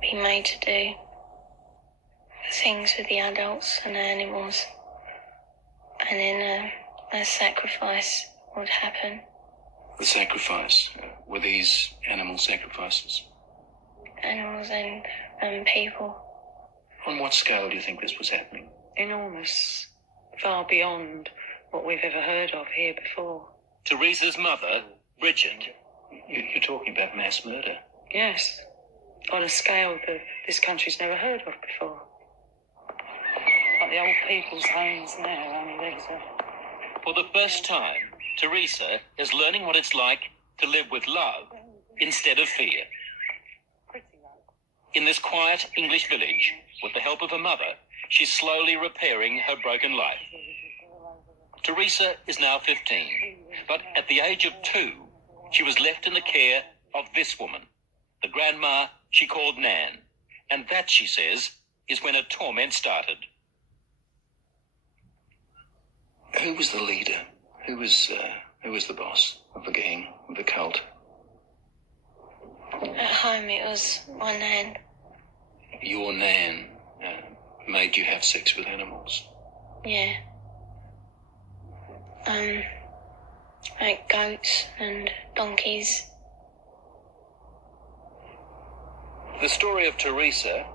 be made to do things with the adults and the animals, and then a sacrifice would happen. The sacrifice? Were these animal sacrifices? Animals and people. On what scale do you think this was happening? Enormous. Far beyond what we've ever heard of here before. Teresa's mother, Bridget. You're talking about mass murder? Yes. On a scale that this country's never heard of before. Like the old people's homes now, only there's For the first time, Teresa is learning what it's like to live with love instead of fear. In this quiet English village, with the help of her mother, she's slowly repairing her broken life. Teresa is now 15, but at the age of 2, she was left in the care of this woman, the grandma she called Nan, and that, she says, is when her torment started. Who was the leader? Who was the boss of the gang, of the cult? At home it was my Nan. Your Nan made you have sex with animals? Yeah. Like goats and donkeys. The story of Teresa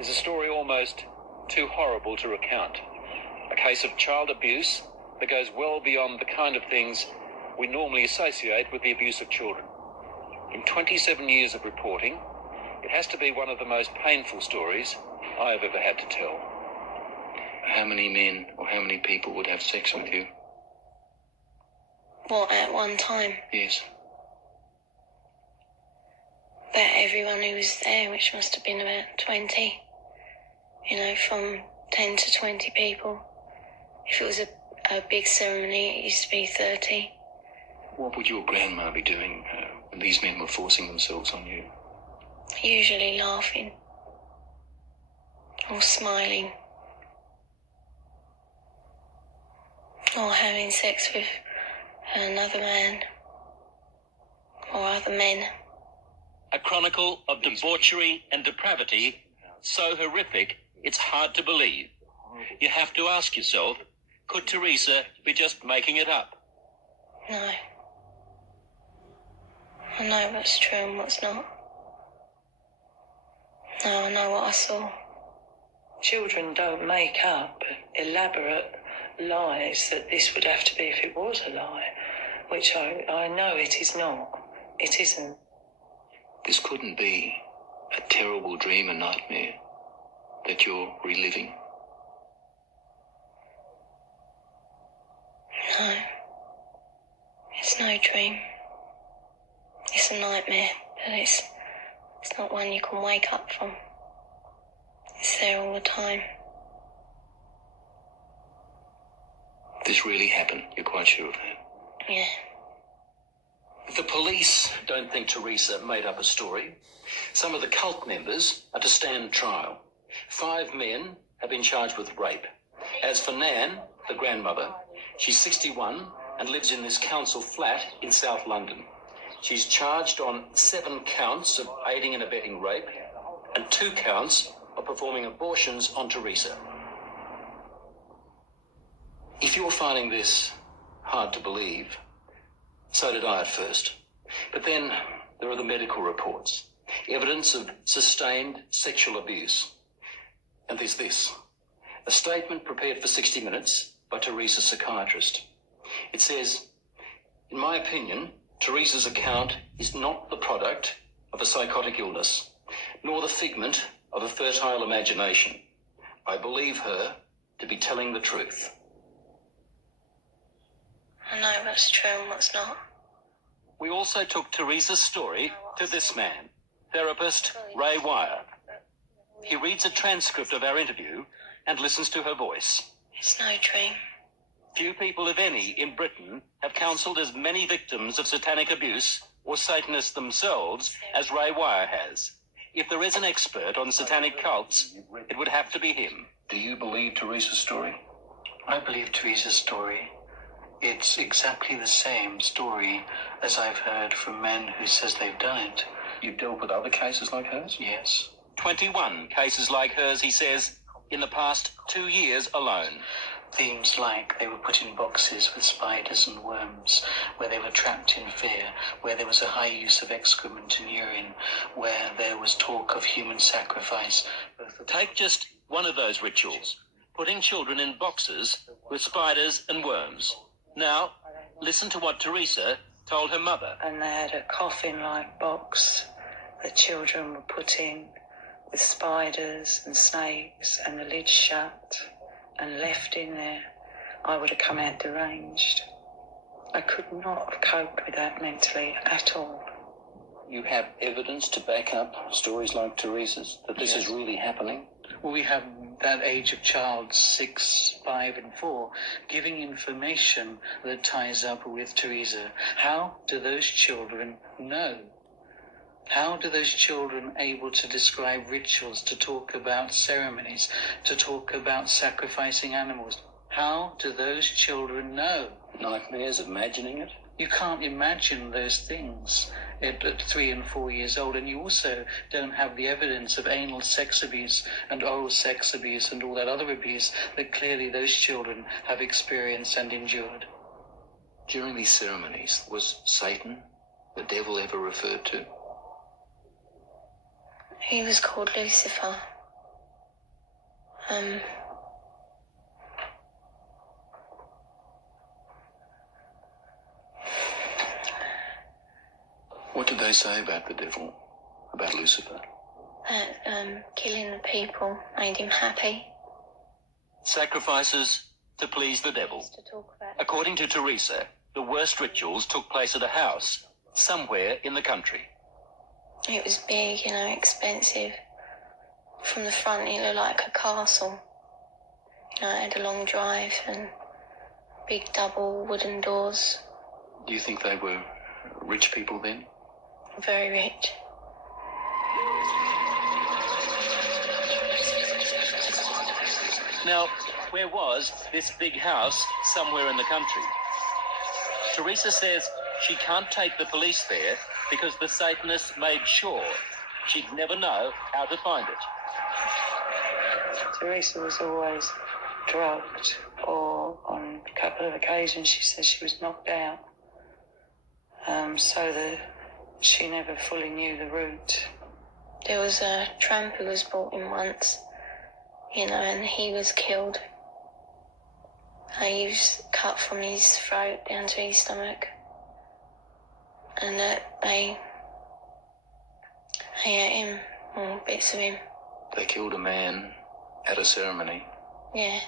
is a story almost too horrible to recount. A case of child abuse that goes well beyond the kind of things we normally associate with the abuse of children. In 27 years of reporting, it has to be one of the most painful stories I have ever had to tell. How many men or how many people would have sex with you? What, at one time? Yes. About everyone who was there, which must have been about 20. You know, from 10 to 20 people. If it was a big ceremony, it used to be 30. What would your grandma be doing when these men were forcing themselves on you? Usually laughing. Or smiling. Or having sex with another man. Or other men. A chronicle of debauchery and depravity so horrific it's hard to believe. You have to ask yourself, could Teresa be just making it up? No. I know what's true and what's not. No, I know what I saw. Children don't make up elaborate lies that this would have to be if it was a lie, which I know it is not. It isn't. This couldn't be a terrible dream, a nightmare that you're reliving. No. It's no dream. It's a nightmare, but it's not one you can wake up from. It's there all the time. This really happened, you're quite sure of that? Yeah. The police don't think Teresa made up a story. Some of the cult members are to stand trial. 5 men have been charged with rape. As for Nan, the grandmother, she's 61 and lives in this council flat in South London. She's charged on 7 counts of aiding and abetting rape and 2 counts of performing abortions on Teresa. If you're finding this hard to believe, so did I at first. But then there are the medical reports, evidence of sustained sexual abuse. And there's this, a statement prepared for 60 Minutes by Teresa's psychiatrist. It says, in my opinion, Teresa's account is not the product of a psychotic illness, nor the figment of a fertile imagination. I believe her to be telling the truth. I know what's true and what's not. We also took Teresa's story to this man, therapist Ray Wire. He reads a transcript of our interview and listens to her voice. It's no dream. Few people, if any, in Britain have counselled as many victims of satanic abuse or Satanists themselves as Ray Wire has. If there is an expert on satanic cults, it would have to be him. Do you believe Teresa's story? I believe Teresa's story. It's exactly the same story as I've heard from men who says they've done it. You've dealt with other cases like hers? Yes. 21 cases like hers, he says, in the past 2 years alone. Themes like they were put in boxes with spiders and worms, where they were trapped in fear, where there was a high use of excrement and urine, where there was talk of human sacrifice. Take just one of those rituals, putting children in boxes with spiders and worms. Now, listen to what Teresa told her mother. And they had a coffin-like box that children were put in with spiders and snakes and the lid shut and left in there. I would have come out deranged. I could not have coped with that mentally at all. You have evidence to back up stories like Teresa's, that this is really happening? Well, we have that age of child, 6, 5 and 4, giving information that ties up with Teresa. How do those children know? How do those children able to describe rituals, to talk about ceremonies, to talk about sacrificing animals? How do those children know? Nightmares, imagining it? You can't imagine those things at 3 and 4 years old, and you also don't have the evidence of anal sex abuse and oral sex abuse and all that other abuse that clearly those children have experienced and endured. During these ceremonies, was Satan, the devil, ever referred to? He was called Lucifer. What did they say about the devil, about Lucifer? That killing the people made him happy. Sacrifices to please the devil. To talk about. According to Teresa, the worst rituals took place at a house somewhere in the country. It was big, expensive. From the front, it looked like a castle. It had a long drive and big double wooden doors. Do you think they were rich people then? Very rich. Now, where was this big house somewhere in the country? Teresa says she can't take the police there because the Satanists made sure she'd never know how to find it. Teresa was always drugged, or on a couple of occasions she said she was knocked out, so that she never fully knew the route. There was a tramp who was brought in once, and he was killed. He was cut from his throat down to his stomach. And they ate him, or bits of him. They killed a man at a ceremony? Yeah.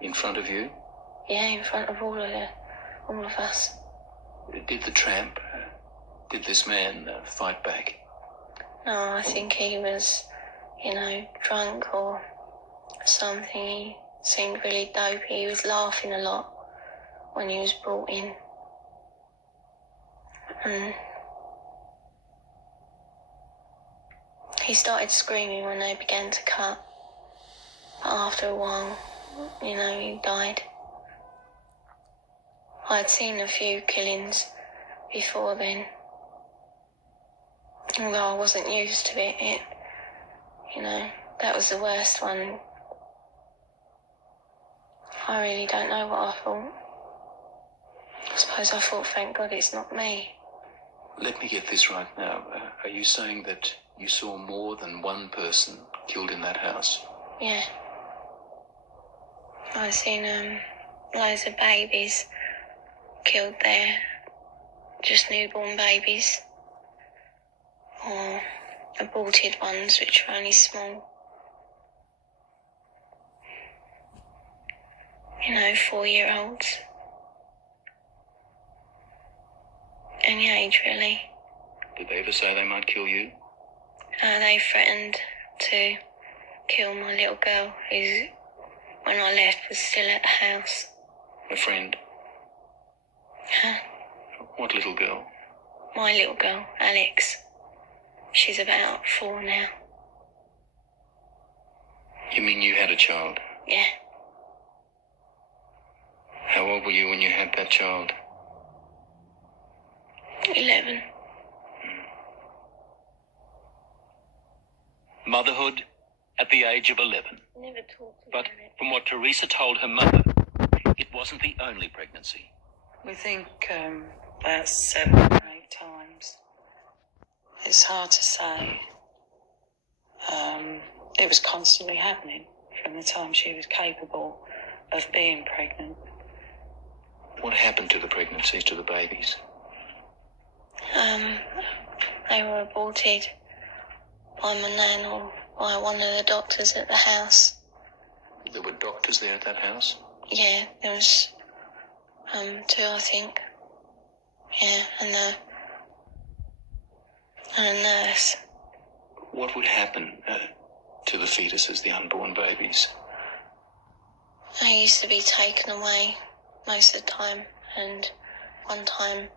In front of you? Yeah, in front of all of us. Did the tramp, did this man fight back? No, I think he was, drunk or something. He seemed really dopey. He was laughing a lot when he was brought in. And he started screaming when they began to cut. But after a while, he died. I'd seen a few killings before then. Although I wasn't used to it, that was the worst one. I really don't know what I thought. I suppose I thought, thank God it's not me. Let me get this right now. Are you saying that you saw more than one person killed in that house? Yeah. I've seen loads of babies killed there. Just newborn babies. Or aborted ones, which were only small. 4-year-olds. Any age, really. Did they ever say they might kill you? They threatened to kill my little girl, who, when I left, was still at the house. A friend? Huh? What little girl? My little girl, Alex. She's about 4 now. You mean you had a child? Yeah. How old were you when you had that child? 11. motherhood at the age of 11. Never talked But about it. from what Teresa told her mother, it wasn't the only pregnancy. We think about 7 or 8 times. It's hard to say. It was constantly happening from the time she was capable of being pregnant. What happened to the pregnancies, to the babies? They were aborted by my nan or by one of the doctors at the house. There were doctors there at that house? Yeah, there was 2, I think. Yeah, and a nurse. What would happen to the fetuses, the unborn babies? They used to be taken away most of the time, and one time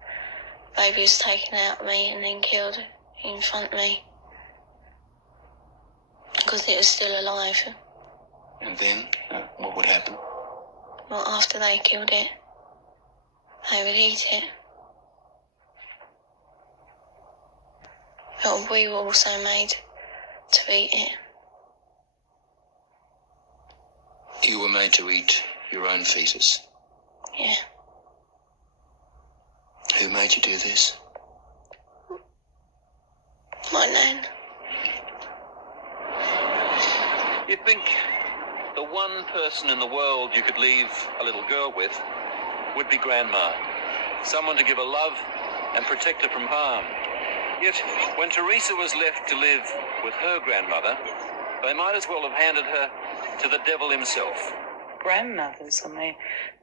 a baby was taken out of me and then killed in front of me because it was still alive. And then, what would happen? Well, after they killed it, they would eat it. But we were also made to eat it. You were made to eat your own fetus. Yeah. Who made you do this? My nan. You'd think the one person in the world you could leave a little girl with would be Grandma. Someone to give her love and protect her from harm. Yet, when Teresa was left to live with her grandmother, they might as well have handed her to the devil himself. Grandmothers, I mean,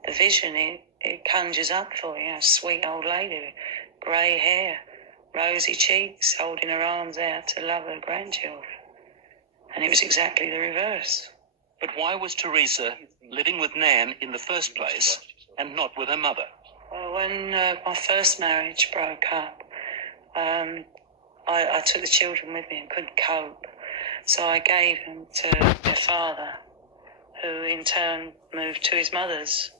the vision it conjures up for you, a sweet old lady with grey hair, rosy cheeks, holding her arms out to love her grandchildren. And it was exactly the reverse. But why was Teresa living with Nan in the first place and not with her mother? Well, when my first marriage broke up, I took the children with me and couldn't cope. So I gave them to their father, who in turn moved to his mother's.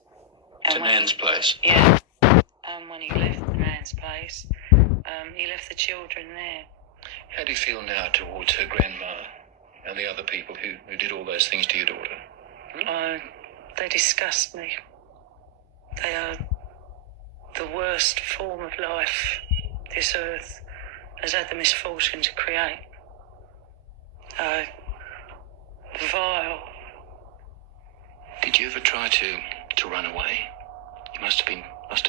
To Nan's place? Yeah. When he left Nan's place, he left the children there. How do you feel now towards her grandmother and the other people who did all those things to your daughter? They disgust me. They are the worst form of life this earth has had the misfortune to create. Vile. Did you ever try to run away? You must have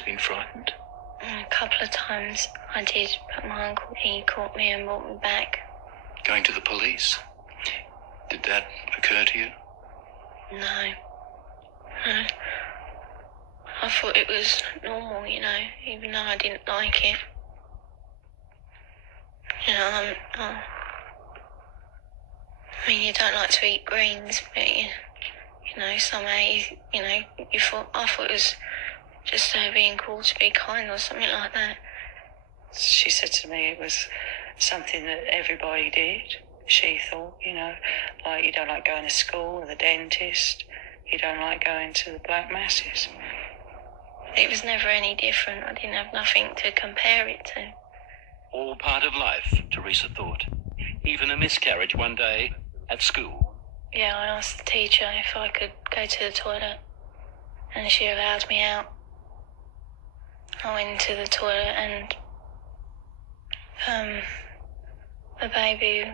been frightened. A couple of times I did, but my uncle, he caught me and brought me back. Going to the police? Did that occur to you? No. I thought it was normal, even though I didn't like it. I mean, you don't like to eat greens, but somehow, I thought it was just being called to be kind or something like that. She said to me it was something that everybody did, she thought, like you don't like going to school or the dentist, you don't like going to the black masses. It was never any different. I didn't have nothing to compare it to. All part of life, Teresa thought. Even a miscarriage one day at school. Yeah, I asked the teacher if I could go to the toilet, and she allowed me out. I went to the toilet and the baby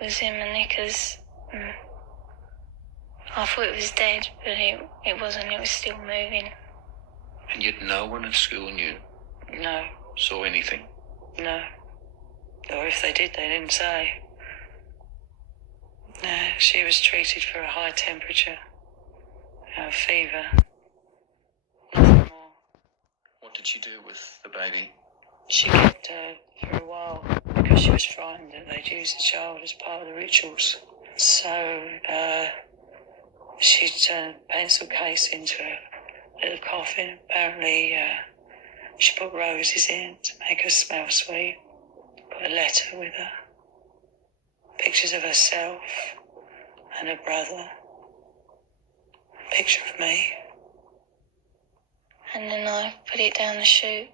was in my knickers. I thought it was dead, but it wasn't. It was still moving. And yet no one at school knew? No. Saw anything? No. Or if they did, they didn't say. No, she was treated for a high temperature, fever. Nothing more. What did she do with the baby? She kept her for a while because she was frightened that they'd use the child as part of the rituals. So she turned a pencil case into a little coffin. Apparently she put roses in to make her smell sweet. Put a letter with her. Pictures of herself and her brother. A picture of me. And then I put it down the chute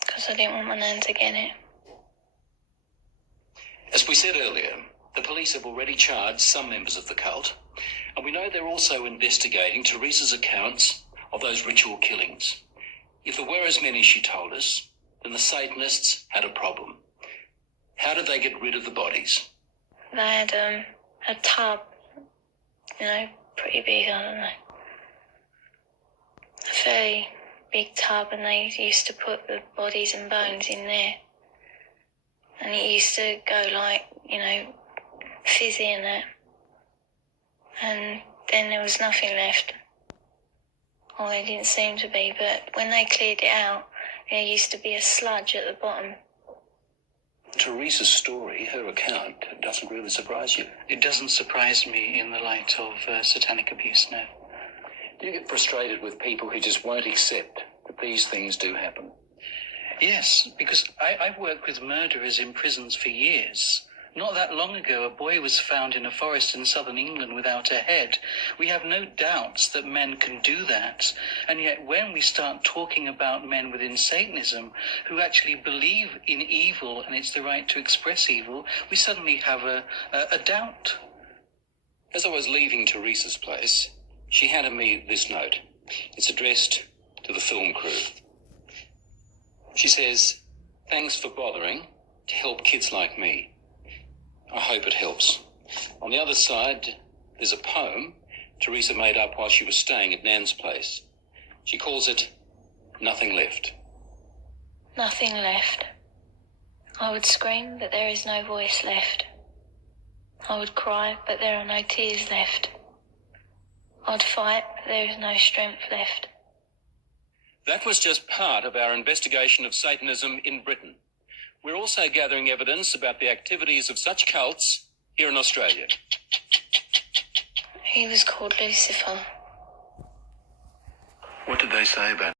because I didn't want my nan to get it. As we said earlier, the police have already charged some members of the cult, and we know they're also investigating Teresa's accounts of those ritual killings. If there were as many as she told us, then the Satanists had a problem. How did they get rid of the bodies? They had a tub, pretty big, I don't know. A fairly big tub, and they used to put the bodies and bones in there. And it used to go fizzy and that. And then there was nothing left. Or there didn't seem to be, but when they cleared it out, there used to be a sludge at the bottom. Teresa's story, her account, doesn't really surprise you. It doesn't surprise me in the light of satanic abuse, no. Do you get frustrated with people who just won't accept that these things do happen? Yes, because I've worked with murderers in prisons for years. Not that long ago, a boy was found in a forest in southern England without a head. We have no doubts that men can do that. And yet when we start talking about men within Satanism who actually believe in evil and it's the right to express evil, we suddenly have a doubt. As I was leaving Teresa's place, she handed me this note. It's addressed to the film crew. She says, "Thanks for bothering to help kids like me. I hope it helps." On the other side, there's a poem Teresa made up while she was staying at Nan's place. She calls it Nothing Left. Nothing left. I would scream, but there is no voice left. I would cry, but there are no tears left. I'd fight, but there is no strength left. That was just part of our investigation of Satanism in Britain. We're also gathering evidence about the activities of such cults here in Australia. He was called Lucifer. What did they say about